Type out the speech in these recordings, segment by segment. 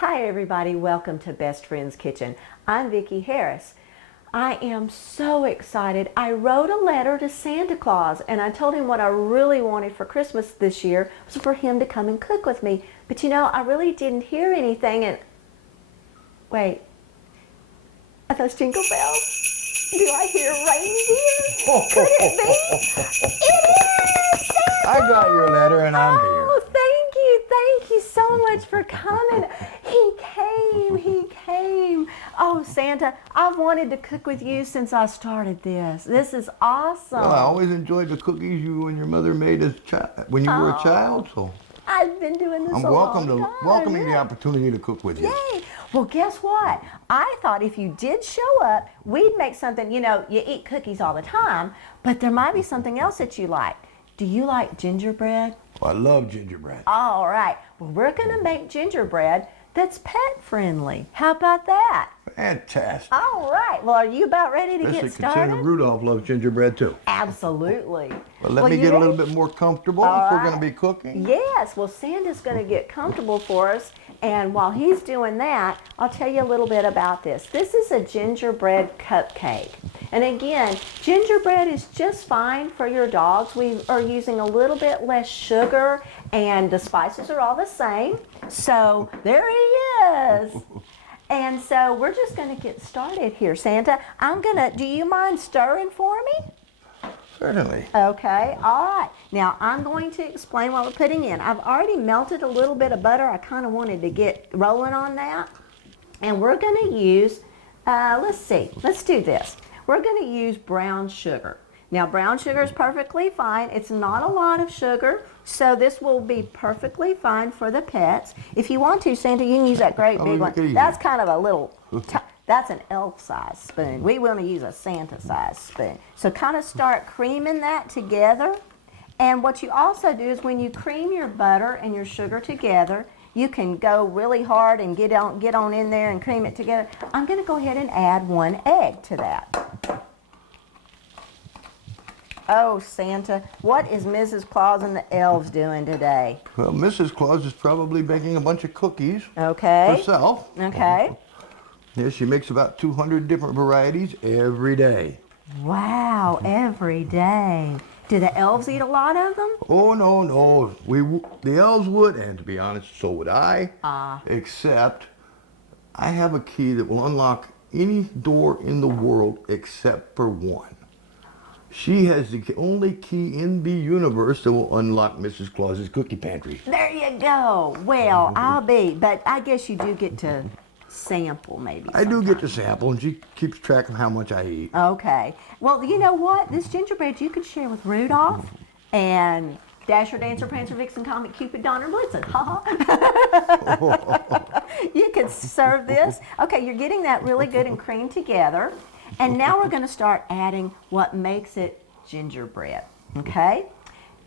Hi everybody, welcome to Best Friends Kitchen. I'm Vickie Harris. I am so excited. I wrote a letter to Santa Claus and I told him what I really wanted for Christmas this year was for him to come and cook with me. But you know, I really didn't hear anything and... Wait, are those jingle bells? Do I hear reindeer? Could it be? It is Santa! I got your letter and I'm here. Oh, thank you so much for coming. He came. Oh, Santa, I've wanted to cook with you since I started this. This is awesome. Well, I always enjoyed the cookies you and your mother made as when you were a child, so I've been doing this I'm welcoming the opportunity to cook with you. Yay! Well, guess what? I thought if you did show up, we'd make something, you know, you eat cookies all the time, but there might be something else that you like. Do you like gingerbread? I love gingerbread. All right. Well, we're going to make gingerbread that's pet friendly. How about that? Fantastic. All right. Well, are you about ready to get started? Considering Rudolph loves gingerbread too. Absolutely. Well, let me get a little bit more comfortable if we're going to be cooking. Yes. Well, Santa's going to get comfortable for us. And while he's doing that, I'll tell you a little bit about this. This is a gingerbread cupcake. And again, gingerbread is just fine for your dogs. We are using a little bit less sugar and the spices are all the same. So there he is. And so we're just going to get started here, Santa. Do you mind stirring for me? Certainly. Okay, all right. Now I'm going to explain what we're putting in. I've already melted a little bit of butter. I kind of wanted to get rolling on that. And we're going to use, let's do this. We're going to use brown sugar. Now brown sugar is perfectly fine. It's not a lot of sugar, so this will be perfectly fine for the pets. If you want to, Santa, you can use that great big one. That's kind of a little, that's an elf-size spoon. We want to use a Santa-size spoon. So kind of start creaming that together. And what you also do is when you cream your butter and your sugar together, you can go really hard and get on in there and cream it together. I'm going to go ahead and add 1 egg to that. Oh, Santa, what is Mrs. Claus and the elves doing today? Well, Mrs. Claus is probably baking a bunch of cookies herself. Okay. Yeah, she makes about 200 different varieties every day. Wow, every day. Do the elves eat a lot of them? Oh, no. The elves would, and to be honest, so would I. Except I have a key that will unlock any door in the world except for one. She has the only key in the universe that will unlock Mrs. Claus's cookie pantry. There you go. Well, but I guess you do get to sample maybe. I do get to sample, and she keeps track of how much I eat. Okay. Well, you know what? This gingerbread you could share with Rudolph and Dasher, Dancer, Prancer, Vixen, Comet, Cupid, Donner, Blitzen. Ha ha. You could serve this. Okay, you're getting that really good and creamed together. And now we're going to start adding what makes it gingerbread, okay?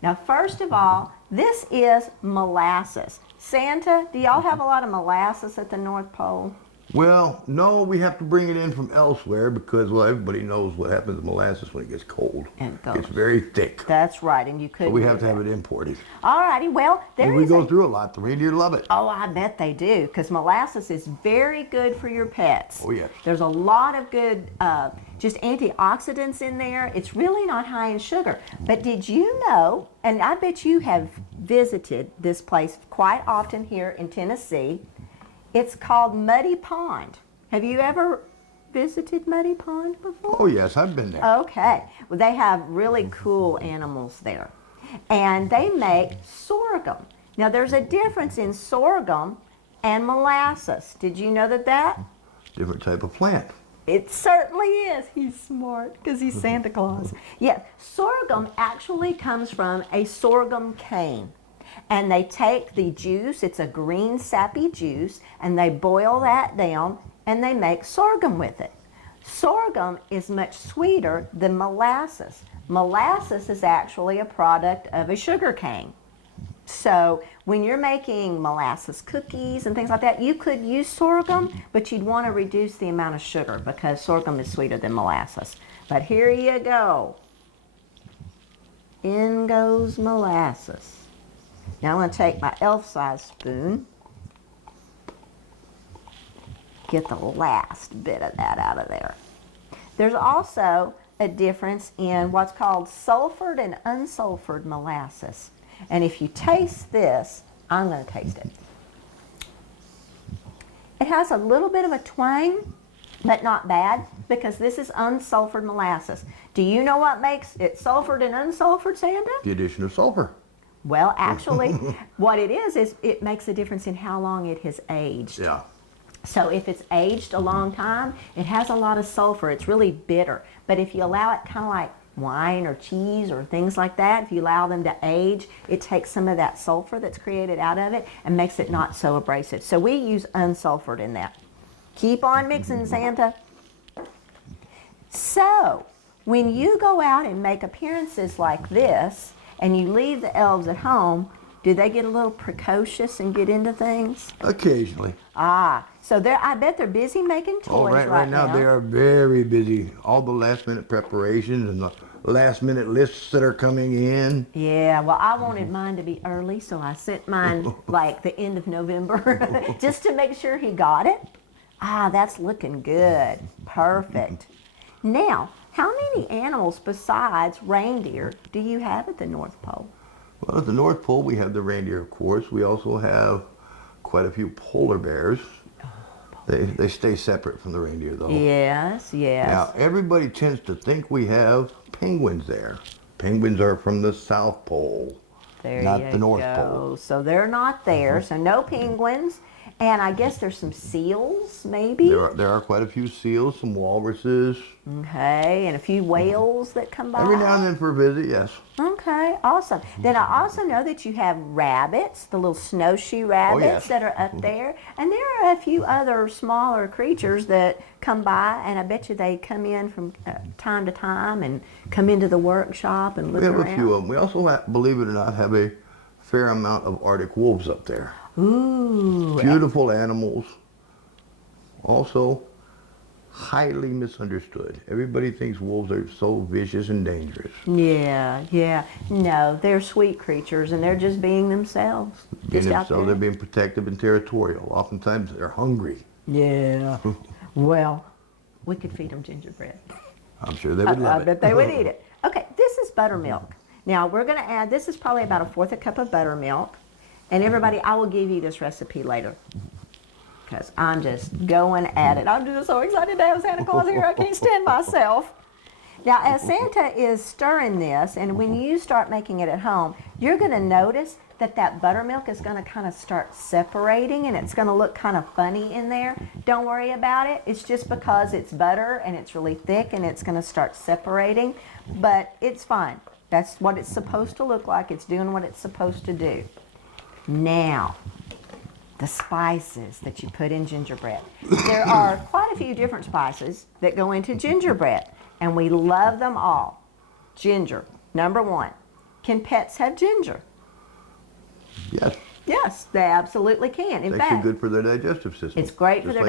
Now, first of all, this is molasses. Santa, do y'all have a lot of molasses at the North Pole? Well, no, we have to bring it in from elsewhere because, well, everybody knows what happens to molasses when it gets cold. And it gets very thick. That's right, and you couldn't. So we have to have it imported. All righty, well, we go through a lot. The reindeer love it. Oh, I bet they do, because molasses is very good for your pets. Oh, yes. There's a lot of good just antioxidants in there. It's really not high in sugar. But did you know, and I bet you have visited this place quite often here in Tennessee, it's called Muddy Pond. Have you ever visited Muddy Pond before? Oh, yes, I've been there. Okay. Well, they have really cool animals there. And they make sorghum. Now, there's a difference in sorghum and molasses. Did you know that? Different type of plant. It certainly is. He's smart because he's Santa Claus. Yeah, sorghum actually comes from a sorghum cane. And they take the juice, it's a green sappy juice, and they boil that down and they make sorghum with it. Sorghum is much sweeter than molasses. Molasses is actually a product of a sugar cane. So when you're making molasses cookies and things like that, you could use sorghum, but you'd want to reduce the amount of sugar because sorghum is sweeter than molasses. But here you go. In goes molasses. Now I'm going to take my elf-size spoon get the last bit of that out of there. There's also a difference in what's called sulfured and unsulfured molasses. And if you taste this, I'm going to taste it. It has a little bit of a twang, but not bad, because this is unsulfured molasses. Do you know what makes it sulfured and unsulfured, Santa? The addition of sulfur. Well, actually, what it is it makes a difference in how long it has aged. Yeah. So if it's aged a long time, it has a lot of sulfur. It's really bitter. But if you allow it kind of like wine or cheese or things like that, if you allow them to age, it takes some of that sulfur that's created out of it and makes it not so abrasive. So we use unsulfured in that. Keep on mixing, Santa. So when you go out and make appearances like this and you leave the elves at home, do they get a little precocious and get into things? Occasionally. So I bet they're busy making toys right now. They are very busy. All the last minute preparations and the last minute lists that are coming in. Yeah, well, I wanted mine to be early, so I sent mine like the end of November just to make sure he got it. That's looking good. Perfect. Now, how many animals besides reindeer do you have at the North Pole? Well, at the North Pole, we have the reindeer, of course. We also have quite a few polar bears. They stay separate from the reindeer, though. Yes. Now, everybody tends to think we have penguins there. Penguins are from the South Pole, not the North Pole. So they're not there. So no penguins. And I guess there's some seals, maybe? There are quite a few seals, some walruses. Okay, and a few whales that come by. Every now and then for a visit, yes. Okay, awesome. Then I also know that you have rabbits, the little snowshoe rabbits that are up there. And there are a few other smaller creatures that come by, and I bet you they come in from time to time and come into the workshop and look around. We have a few of them. We also, believe it or not, have a fair amount of Arctic wolves up there. Ooh. Beautiful animals. Also, highly misunderstood. Everybody thinks wolves are so vicious and dangerous. Yeah. No, they're sweet creatures, and they're just being themselves. They're being protective and territorial. Oftentimes, they're hungry. Yeah. Well, we could feed them gingerbread. I'm sure they would love it. I bet they would eat it. Okay, this is buttermilk. Now, we're going to add, this is probably about 1/4 cup of buttermilk. And everybody, I will give you this recipe later because I'm just going at it. I'm just so excited to have Santa Claus here. I can't stand myself. Now, as Santa is stirring this, and when you start making it at home, you're going to notice that buttermilk is going to kind of start separating, and it's going to look kind of funny in there. Don't worry about it. It's just because it's butter, and it's really thick, and it's going to start separating. But it's fine. That's what it's supposed to look like. It's doing what it's supposed to do. Now, the spices that you put in gingerbread. There are quite a few different spices that go into gingerbread, and we love them all. Ginger, number 1. Can pets have ginger? Yes. Yes, they absolutely can. In It's fact, actually good for their digestive system. it's great for their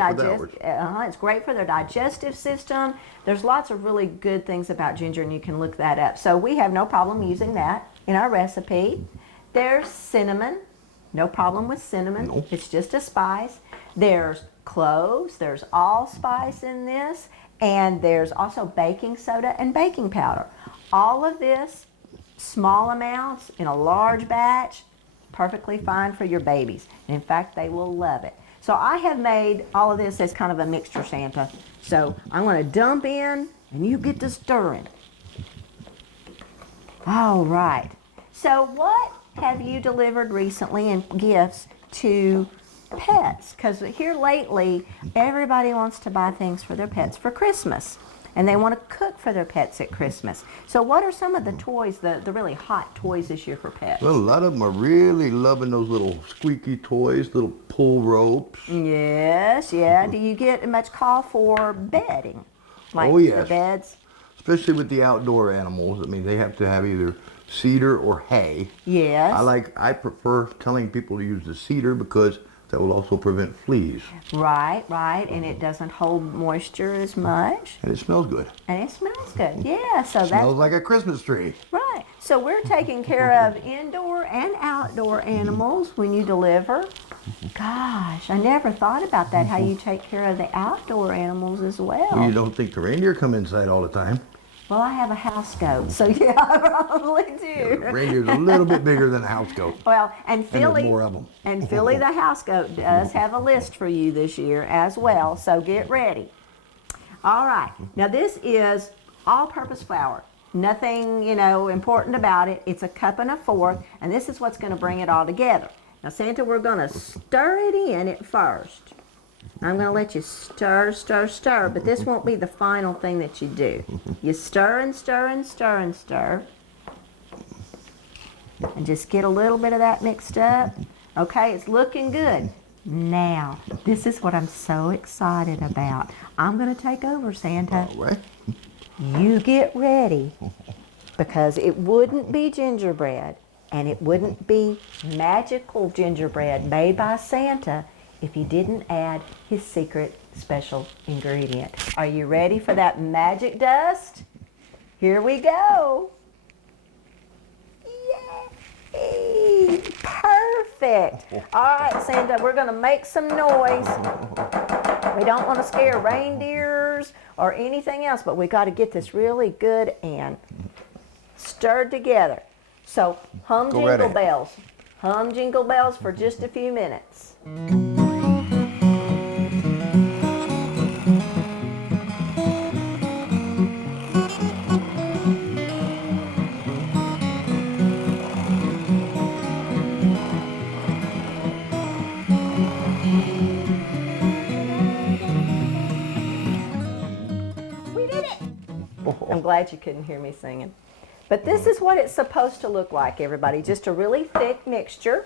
It's great for their digestive system. There's lots of really good things about ginger, and you can look that up. So we have no problem using that in our recipe. There's cinnamon. No problem with cinnamon. No. It's just a spice. There's cloves. There's allspice in this. And there's also baking soda and baking powder. All of this, small amounts in a large batch, perfectly fine for your babies. And in fact, they will love it. So I have made all of this as kind of a mixture, Santa. So I'm going to dump in, and you get to stirring. All right. So what have you delivered recently in gifts to pets? Because here lately, everybody wants to buy things for their pets for Christmas. And they want to cook for their pets at Christmas. So what are some of the toys, the really hot toys this year for pets? Well, a lot of them are really loving those little squeaky toys, little pull ropes. Yes, yeah. Do you get much call for bedding? Like Oh, yes. the beds? Especially with the outdoor animals. I mean, they have to have either cedar or hay. Yes. I prefer telling people to use the cedar because that will also prevent fleas. Right, and it doesn't hold moisture as much. And it smells good. And it smells good. Yeah, so that's Smells like a Christmas tree. right. So we're taking care of indoor and outdoor animals when you deliver. Gosh, I never thought about that, how you take care of the outdoor animals as well. Well, you don't think the reindeer come inside all the time. Well, I have a house goat, so yeah, I probably do. The reindeer's a little bit bigger than a house goat. Well, and there's Philly, more of 'em. and Philly the house goat does have a list for you this year as well, so get ready. All right, now this is all-purpose flour. Nothing, important about it. It's a cup and a fourth, and this is what's going to bring it all together. Now, Santa, we're going to stir it in at first. I'm going to let you stir, but this won't be the final thing that you do. You stir and stir and stir and stir. And just get a little bit of that mixed up. Okay, it's looking good. Now, this is what I'm so excited about. I'm going to take over, Santa. All right. You get ready, because it wouldn't be gingerbread, and it wouldn't be magical gingerbread made by Santa if he didn't add his secret special ingredient. Are you ready for that magic dust? Here we go. Yay! Perfect. All right, Santa, we're going to make some noise. We don't want to scare reindeers or anything else, but we got to get this really good and stirred together. So hum Go jingle ready. bells. Hum jingle bells for just a few minutes. I'm glad you couldn't hear me singing. But this is what it's supposed to look like, everybody. Just a really thick mixture.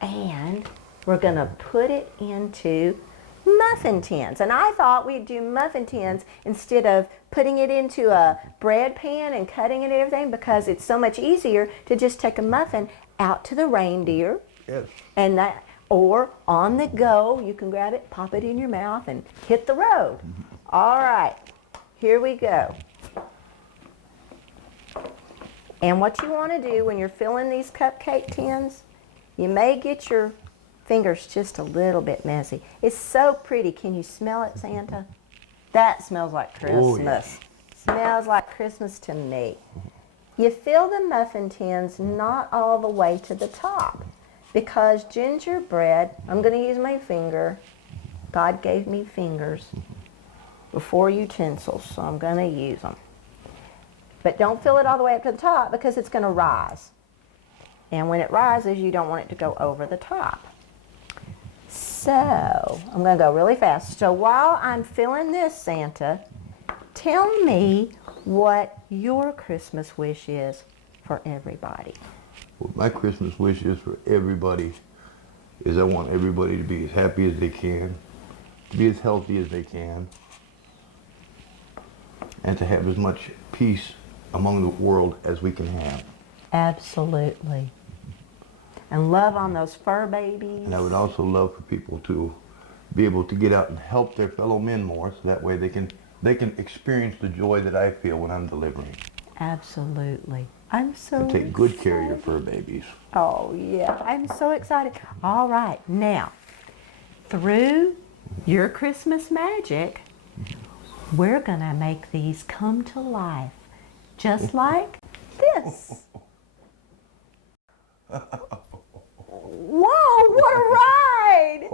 And we're going to put it into muffin tins. And I thought we'd do muffin tins instead of putting it into a bread pan and cutting it and everything, because it's so much easier to just take a muffin out to the reindeer. Yes. And that, or on the go, you can grab it, pop it in your mouth, and hit the road. All right, here we go. And what you want to do when you're filling these cupcake tins, you may get your fingers just a little bit messy. It's so pretty. Can you smell it, Santa? That smells like Christmas. Oh, yeah. Smells like Christmas to me. You fill the muffin tins not all the way to the top, because gingerbread, I'm going to use my finger. God gave me fingers before utensils, so I'm going to use them. But don't fill it all the way up to the top, because it's going to rise. And when it rises, you don't want it to go over the top. So I'm going to go really fast. So while I'm filling this, Santa, tell me what your Christmas wish is for everybody. Well, my Christmas wish is for everybody is I want everybody to be as happy as they can, to be as healthy as they can, and to have as much peace among the world as we can have. Absolutely. And love on those fur babies. And I would also love for people to be able to get out and help their fellow men more, so that way they can experience the joy that I feel when I'm delivering. Absolutely. I'm so And take good care of your excited. fur babies. Oh, yeah. I'm so excited. All right. Now, through your Christmas magic, we're going to make these come to life, just like this. Whoa, what a ride!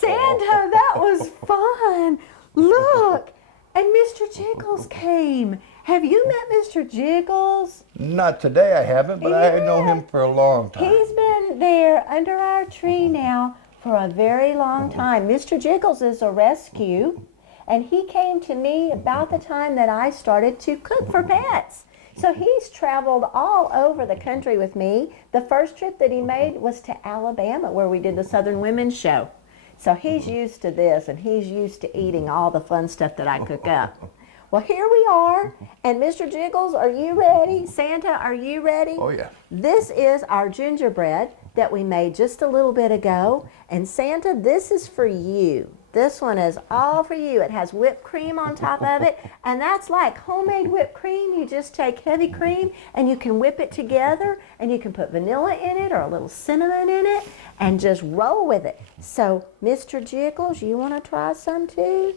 Santa, that was fun. Look, and Mr. Jiggles came. Have you met Mr. Jiggles? Not today, I haven't, but I know Yeah. him for a long time. He's been there under our tree now for a very long time. Mr. Jiggles is a rescue, and he came to me about the time that I started to cook for pets. So he's traveled all over the country with me. The first trip that he made was to Alabama, where we did the Southern Women's Show. So he's used to this, and he's used to eating all the fun stuff that I cook up. Well, here we are, and Mr. Jiggles, are you ready? Santa, are you ready? Oh, yeah. This is our gingerbread that we made just a little bit ago. And Santa, this is for you. This one is all for you. It has whipped cream on top of it, and that's like homemade whipped cream. You just take heavy cream and you can whip it together, and you can put vanilla in it or a little cinnamon in it and just roll with it. So, Mr. Jiggles, you want to try some too?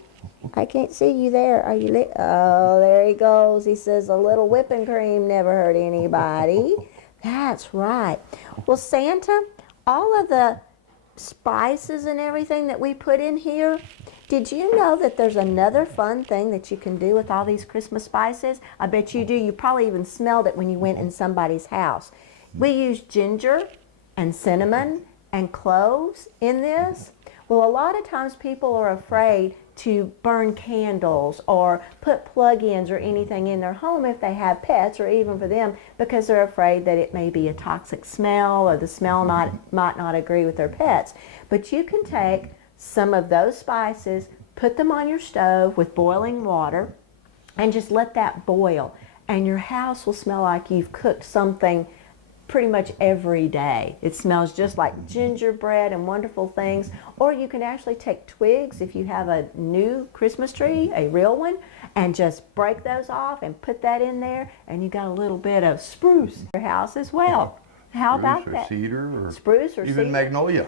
I can't see you there. Are you oh, there he goes. He says a little whipping cream never hurt anybody. That's right. Well, Santa, all of the spices and everything that we put in here, did you know that there's another fun thing that you can do with all these Christmas spices? I bet you do. You probably even smelled it when you went in somebody's house. We use ginger and cinnamon and cloves in this. Well, a lot of times people are afraid to burn candles or put plug-ins or anything in their home if they have pets, or even for them, because they're afraid that it may be a toxic smell or the smell might not agree with their pets. But you can take some of those spices, put them on your stove with boiling water, and just let that boil, and your house will smell like you've cooked something pretty much every day. It smells just like gingerbread and wonderful things. Or you can actually take twigs, if you have a new Christmas tree, a real one, and just break those off and put that in there, and you got a little bit of spruce in your house as well. How about that? Cedar, or spruce or even cedar. magnolia.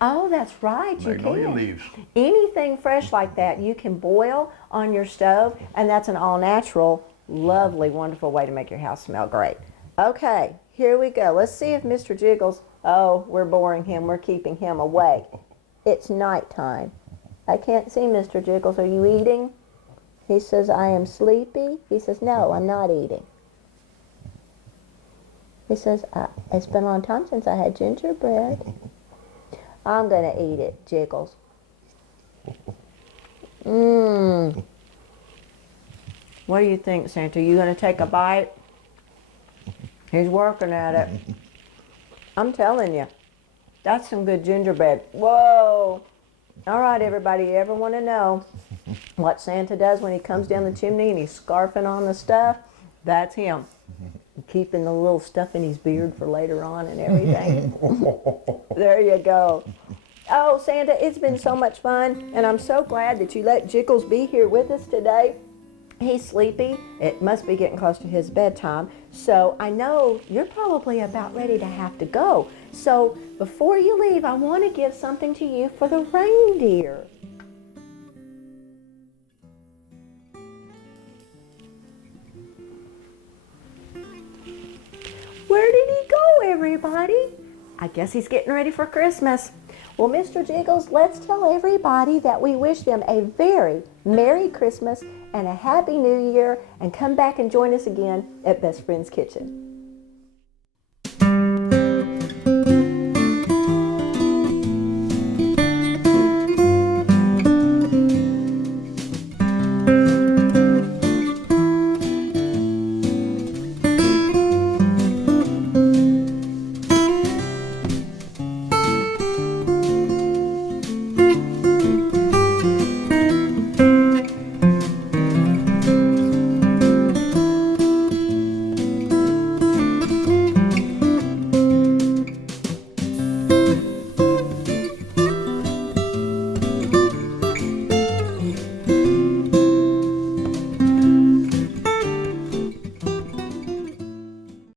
Oh, that's right, you Magnolia can. leaves. Anything fresh like that you can boil on your stove, and that's an all-natural, lovely, wonderful way to make your house smell great. Okay, here we go. Let's see if Mr. Jiggles, oh, we're boring him. We're keeping him awake. It's nighttime. I can't see Mr. Jiggles. Are you eating? He says, I am sleepy. He says, no, I'm not eating. He says, it's been a long time since I had gingerbread. I'm going to eat it, Jiggles. What do you think, Santa? You going to take a bite? He's working at it. I'm telling you, that's some good gingerbread. Whoa. All right, everybody, you ever want to know what Santa does when he comes down the chimney and he's scarfing on the stuff? That's him. Keeping the little stuff in his beard for later on and everything. There you go. Oh, Santa, it's been so much fun, and I'm so glad that you let Jiggles be here with us today. He's sleepy. It must be getting close to his bedtime. So I know you're probably about ready to have to go. So before you leave, I want to give something to you for the reindeer. Where did he go, everybody? I guess he's getting ready for Christmas. Well, Mr. Jiggles, let's tell everybody that we wish them a very Merry Christmas and a Happy New Year, and come back and join us again at Best Friends Kitchen.